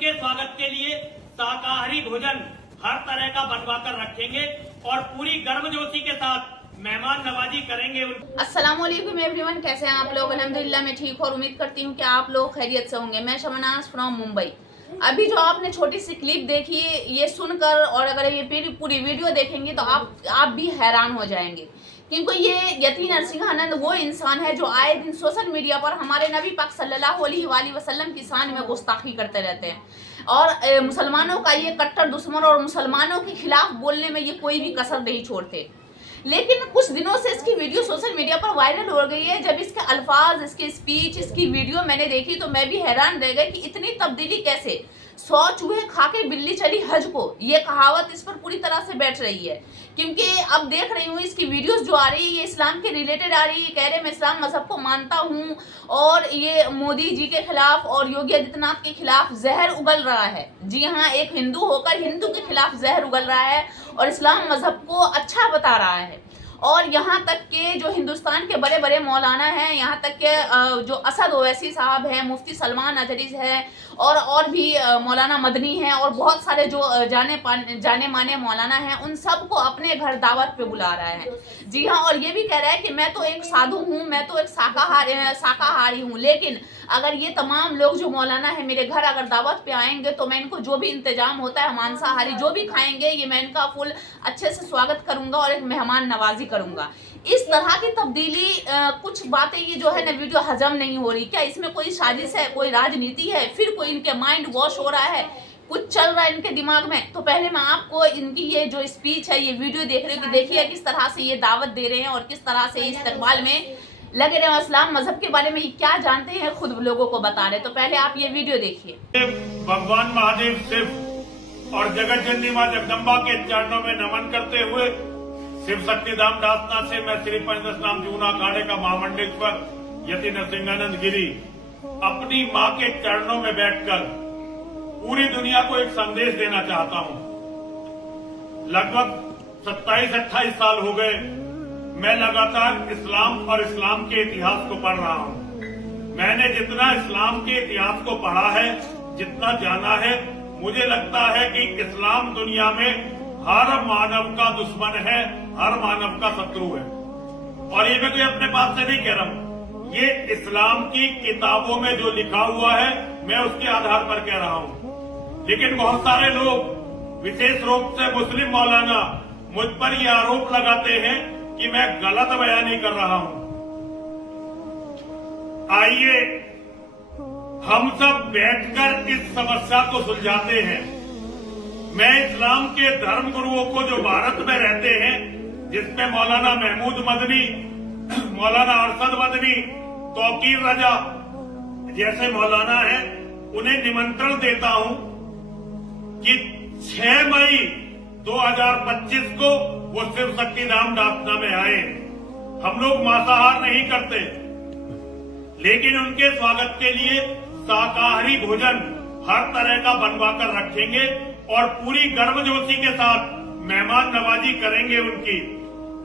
उनके स्वागत के लिए शाकाहारी भोजन हर तरह का बनवा कर रखेंगे और पूरी गर्मजोशी के साथ मेहमान नवाजी करेंगे। अस्सलाम वालेकुम एवरीवन, कैसे हैं आप लोग? अल्हम्दुलिल्लाह मैं ठीक और उम्मीद करती हूँ कि आप लोग खैरियत से होंगे। मैं शमनाज फ्रॉम मुंबई। अभी जो आपने छोटी सी क्लिप देखी, ये सुनकर और अगर ये पूरी वीडियो देखेंगे तो आप भी हैरान हो जाएंगे, क्योंकि ये यतीन अरसिंहानंद वो इंसान है जो आए दिन सोशल मीडिया पर हमारे नबी पाक सल्लल्लाहु अलैहि वसल्लम की शान में गुस्ताखी करते रहते हैं और मुसलमानों का ये कट्टर दुश्मन और मुसलमानों के खिलाफ बोलने में ये कोई भी कसर नहीं छोड़ते। लेकिन कुछ दिनों से इसकी वीडियो सोशल मीडिया पर वायरल हो गई है। जब इसके अल्फाज, इसके स्पीच, इसकी वीडियो मैंने देखी तो मैं भी हैरान रह गई कि इतनी तब्दीली कैसे। 100 चूहे खा के बिल्ली चली हज को, ये कहावत इस पर पूरी तरह से बैठ रही है। क्योंकि अब देख रही हूँ इसकी वीडियोस जो आ रही है ये इस्लाम के रिलेटेड आ रही है। कह रहे मैं इस्लाम मजहब को मानता हूँ और ये मोदी जी के खिलाफ और योगी आदित्यनाथ के खिलाफ जहर उगल रहा है। जी हाँ, एक हिंदू होकर हिंदू के खिलाफ जहर उगल रहा है और इस्लाम मजहब को अच्छा बता रहा है। और यहाँ तक के जो हिंदुस्तान के बड़े बड़े मौलाना हैं, यहाँ तक के जो असद ओवैसी साहब हैं, मुफ्ती सलमान अजरीज है और भी मौलाना मदनी हैं और बहुत सारे जो जाने माने मौलाना हैं, उन सबको अपने घर दावत पे बुला रहा है। जी हाँ, और ये भी कह रहा है कि मैं तो एक साधु हूँ, मैं तो एक शाकाहारी हूँ, लेकिन अगर ये तमाम लोग जो मौलाना है मेरे घर अगर दावत पे आएंगे तो मैं इनको जो भी इंतजाम होता है मांसाहारी जो भी खाएंगे ये मैं इनका फुल अच्छे से स्वागत करूंगा और एक मेहमान नवाजी करूंगा। इस तरह की तब्दीली, कुछ बातें ये जो है ना वीडियो हजम नहीं हो रही। क्या इसमें कोई साजिश है, कोई राजनीति है, फिर कोई इनके माइंड वॉश हो रहा है, कुछ चल रहा है इनके दिमाग में? तो पहले मैं आपको इनकी ये जो स्पीच है, ये वीडियो देख रहे हो कि देखिए किस तरह से ये दावत दे रहे हैं और किस तरह से इस्तकबाल में लगे रहे। इस्लाम मजहब के बारे में क्या जानते हैं खुद लोगों को बता रहे। तो पहले आप ये वीडियो देखिए। भगवान महादेव शिव और जगत जननी माँ जगदम्बा के चरणों में नमन करते हुए शिव शक्तिधाम दासना से मैं श्री पंचदश नाम जूना अखाड़े का महामंडलेश्वर यतीन अरसिंहानंद गिरी अपनी माँ के चरणों में बैठकर पूरी दुनिया को एक संदेश देना चाहता हूँ। लगभग 27-28 साल हो गए मैं लगातार इस्लाम और इस्लाम के इतिहास को पढ़ रहा हूँ। मैंने जितना इस्लाम के इतिहास को पढ़ा है, जितना जाना है, मुझे लगता है कि इस्लाम दुनिया में हर मानव का दुश्मन है, हर मानव का शत्रु है। और ये मैं कोई अपने बात से नहीं कह रहा हूँ, ये इस्लाम की किताबों में जो लिखा हुआ है मैं उसके आधार पर कह रहा हूँ। लेकिन बहुत सारे लोग, विशेष रूप से मुस्लिम मौलाना, मुझ पर ये आरोप लगाते हैं कि मैं गलत बयानी कर रहा हूं। आइए हम सब बैठकर इस समस्या को सुलझाते हैं। मैं इस्लाम के धर्म गुरुओं को जो भारत में रहते हैं, जिसमें मौलाना महमूद मदनी, मौलाना अरशद मदनी, तौकीर रजा जैसे मौलाना हैं, उन्हें निमंत्रण देता हूं कि 6 मई 2025 को वो शिव शक्तिधाम दासना में आए। हम लोग मांसाहार नहीं करते, लेकिन उनके स्वागत के लिए शाकाहारी भोजन हर तरह का बनवा कर रखेंगे और पूरी गर्मजोशी के साथ मेहमान नवाजी करेंगे उनकी।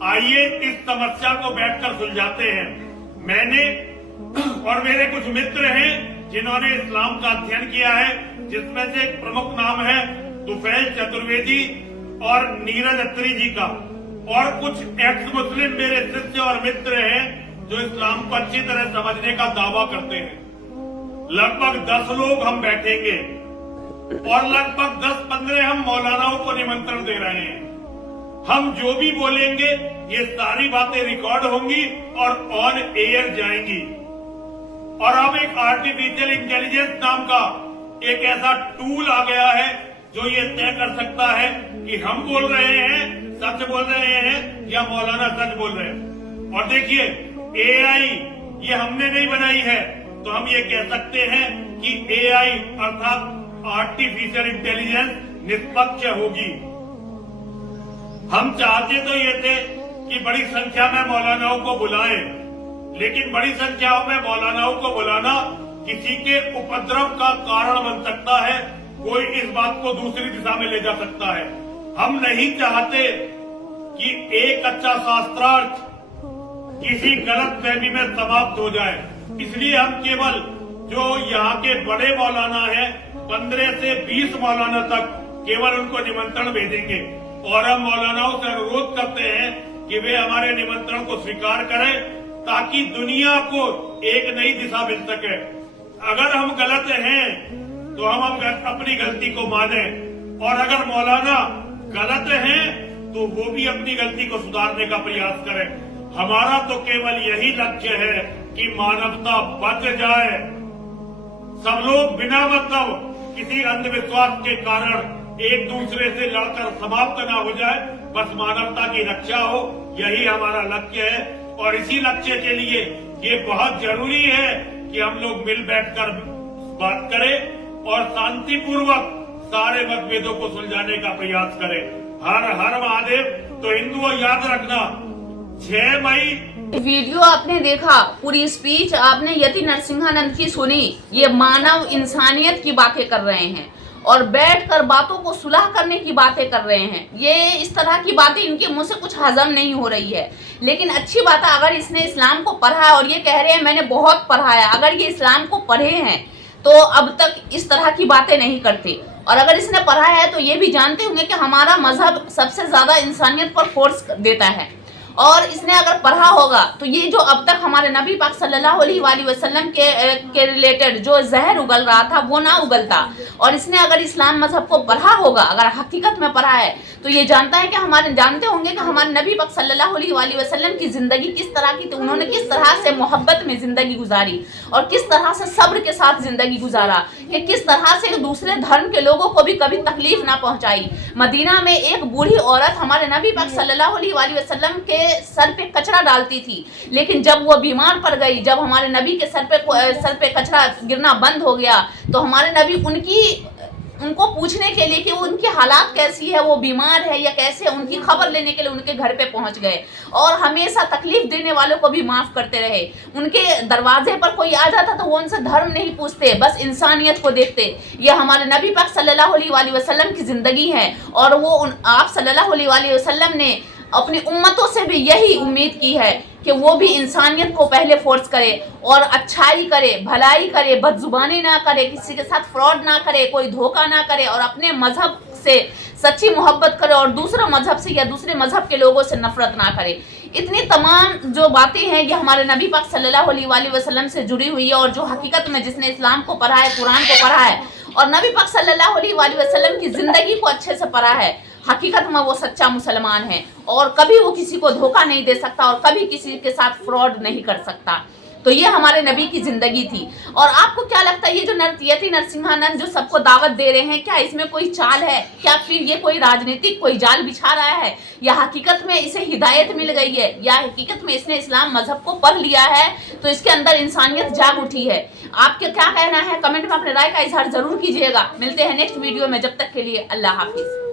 आइए इस समस्या को बैठकर सुलझाते हैं। मैंने और मेरे कुछ मित्र हैं जिन्होंने इस्लाम का अध्ययन किया है, जिसमें से एक प्रमुख नाम है तुफैल चतुर्वेदी और नीरज अत्री जी का, और कुछ एक्स मुस्लिम मेरे शिष्य और मित्र हैं जो इस्लाम को अच्छी तरह समझने का दावा करते हैं। लगभग 10 लोग हम बैठेंगे और लगभग 10-15 हम मौलानाओं को निमंत्रण दे रहे हैं। हम जो भी बोलेंगे ये सारी बातें रिकॉर्ड होंगी और ऑन एयर जाएंगी। और अब एक आर्टिफिशियल इंटेलिजेंस नाम का एक ऐसा टूल आ गया है जो ये तय कर सकता है कि हम बोल रहे हैं, सच बोल रहे हैं या मौलाना सच बोल रहे हैं। और देखिए, एआई ये हमने नहीं बनाई है, तो हम ये कह सकते हैं कि एआई अर्थात आर्टिफिशियल इंटेलिजेंस निष्पक्ष होगी। हम चाहते तो ये थे कि बड़ी संख्या में मौलानाओं को बुलाएं, लेकिन बड़ी संख्या में मौलानाओं को बुलाना किसी के उपद्रव का कारण बन सकता है, कोई इस बात को दूसरी दिशा में ले जा सकता है। हम नहीं चाहते कि एक अच्छा शास्त्रार्थ किसी गलत फहमी में समाप्त हो जाए, इसलिए हम केवल जो यहाँ के बड़े मौलाना हैं 15 से 20 मौलाना तक केवल उनको निमंत्रण भेजेंगे और हम मौलानाओं से अनुरोध करते हैं कि वे हमारे निमंत्रण को स्वीकार करें ताकि दुनिया को एक नई दिशा मिल सके। अगर हम गलत हैं तो हम अपनी गलती को माने और अगर मौलाना गलत हैं तो वो भी अपनी गलती को सुधारने का प्रयास करें। हमारा तो केवल यही लक्ष्य है कि मानवता बच जाए, सब लोग बिना मतलब किसी अंधविश्वास के कारण एक दूसरे से लड़कर समाप्त ना हो जाए, बस मानवता की रक्षा हो, यही हमारा लक्ष्य है। और इसी लक्ष्य के लिए ये बहुत जरूरी है कि हम लोग मिल बैठकर बात करें और शांतिपूर्वक सारे मतभेदों को सुलझाने का प्रयास करें। हर हर महादेव। तो हिंदुओं याद रखना 6 मई वीडियो आपने देखा, पूरी स्पीच आपने यति नरसिंहानंद की सुनी। ये मानव इंसानियत की बातें कर रहे हैं और बैठकर बातों को सुलह करने की बातें कर रहे हैं। ये इस तरह की बातें इनके मुंह से कुछ हजम नहीं हो रही है। लेकिन अच्छी बात है अगर इसने इस्लाम को पढ़ा है और ये कह रहे हैं मैंने बहुत पढ़ा है, अगर ये इस्लाम को पढ़े हैं तो अब तक इस तरह की बातें नहीं करते। और अगर इसने पढ़ा है तो ये भी जानते होंगे कि हमारा मजहब सबसे ज्यादा इंसानियत पर फोर्स देता है। और इसने अगर पढ़ा होगा तो ये जो अब तक हमारे नबी पाक सल्लल्लाहु अलैहि वसल्लम के रिलेटेड जो जहर उगल रहा था वो ना उगलता। और इसने अगर इस्लाम मजहब को पढ़ा होगा, अगर हकीकत में पढ़ा है तो ये जानता है कि जानते होंगे कि हमारे नबी पाक सल्लल्लाहु अलैहि वसल्लम की जिंदगी किस तरह की थी। उन्होंने किस तरह से मोहब्बत में जिंदगी गुजारी और किस तरह से सब्र के साथ जिंदगी गुजारा, कि किस तरह से दूसरे धर्म के लोगों को भी कभी तकलीफ ना पहुंचाई। मदीना में एक बूढ़ी औरत हमारे नबी पाक सल्लल्लाहु अलैहि वसल्लम के सर पे कचरा डालती थी, लेकिन जब वो बीमार पड़ गई, जब हमारे नबी के सर पे कचरा गिरना बंद हो गया तो हमारे नबी उनको पूछने के लिए कि उनकी हालात कैसी है, वो बीमार है या कैसे, उनकी खबर लेने के लिए उनके घर पे पहुंच गए और हमेशा तकलीफ देने वालों को भी माफ करते रहे। उनके दरवाजे पर कोई आ जाता तो वो उनसे धर्म नहीं पूछते, बस इंसानियत को देखते। ये हमारे नबी पाक सल्लल्लाहु अलैहि वसल्लम की जिंदगी है और वो आप सल्लल्लाहु अलैहि वसल्लम ने अपनी उम्मतों से भी यही उम्मीद की है कि वो भी इंसानियत को पहले फोर्स करे और अच्छाई करे, भलाई करे, बदजुबानी ना करे, किसी के साथ फ्रॉड ना करे, कोई धोखा ना करे और अपने मजहब से सच्ची मोहब्बत करे और दूसरे मजहब से या दूसरे मजहब के लोगों से नफरत ना करे। इतनी तमाम जो बातें हैं ये हमारे नबी पाक सल्लल्लाहु अलैहि वसल्लम से जुड़ी हुई है और जो हकीकत में जिसने इस्लाम को पढ़ा है, कुरान को पढ़ा है और नबी पाक सल्लल्लाहु अलैहि वसल्लम की जिंदगी को अच्छे से पढ़ा है, हकीकत में वो सच्चा मुसलमान है और कभी वो किसी को धोखा नहीं दे सकता और कभी किसी के साथ फ्रॉड नहीं कर सकता। तो ये हमारे नबी की जिंदगी थी। और आपको क्या लगता है ये जो यति नरसिंहानंद जो सबको दावत दे रहे हैं, क्या इसमें कोई चाल है? क्या फिर ये कोई राजनीतिक कोई जाल बिछा रहा है या हकीकत में इसे हिदायत मिल गई है या हकीकत में इसने इस्लाम मजहब को पढ़ लिया है तो इसके अंदर इंसानियत जाग उठी है? आपके क्या कहना है? कमेंट में अपने राय का इजहार जरूर कीजिएगा। मिलते हैं नेक्स्ट वीडियो में, जब तक के लिए अल्लाह हाफिज।